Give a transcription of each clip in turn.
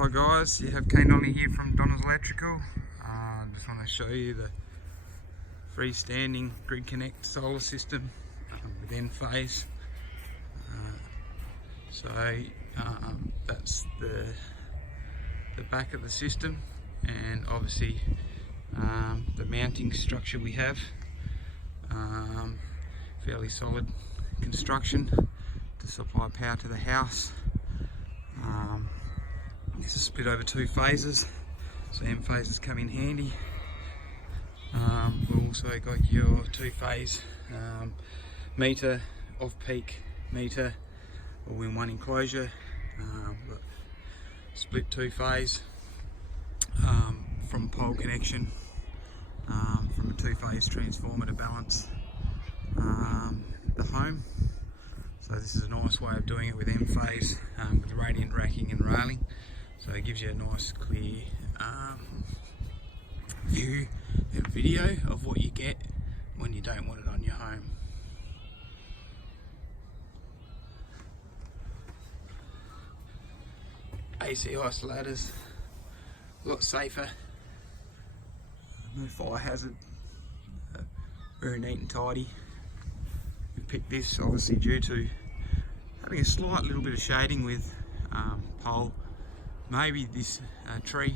Hi guys, you have Kane Ollie here from Donnas Electrical. Just want to show you the freestanding Grid Connect solar system with Enphase. That's the back of the system, and obviously the mounting structure we have. Fairly solid construction to supply power to the house. This is split over two phases, so Enphases come in handy. We've also got your two-phase meter, off-peak meter, all in one enclosure. Split two-phase from pole connection, from a two-phase transformer to balance the home. So this is a nice way of doing it with Enphase, with radiant racking and railing. So it gives you a nice clear view and video of what you get when you don't want it on your home. AC isolators, a lot safer, no fire hazard, very neat and tidy. We picked this obviously due to having a slight little bit of shading with pole, maybe this tree,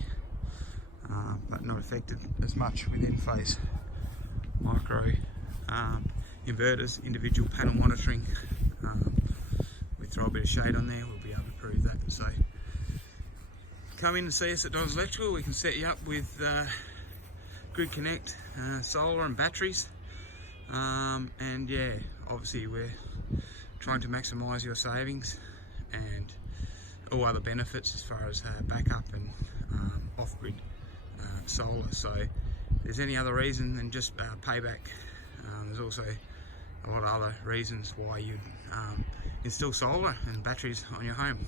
but not affected as much with Enphase micro inverters, individual panel monitoring. We throw a bit of shade on there, we'll be able to prove that. So come in and see us at Donnas Electrical. We can set you up with Grid Connect, solar and batteries, and yeah, obviously we're trying to maximise your savings and all other benefits as far as backup and off-grid solar. So if there's any other reason than just payback, there's also a lot of other reasons why you'd install solar and batteries on your home.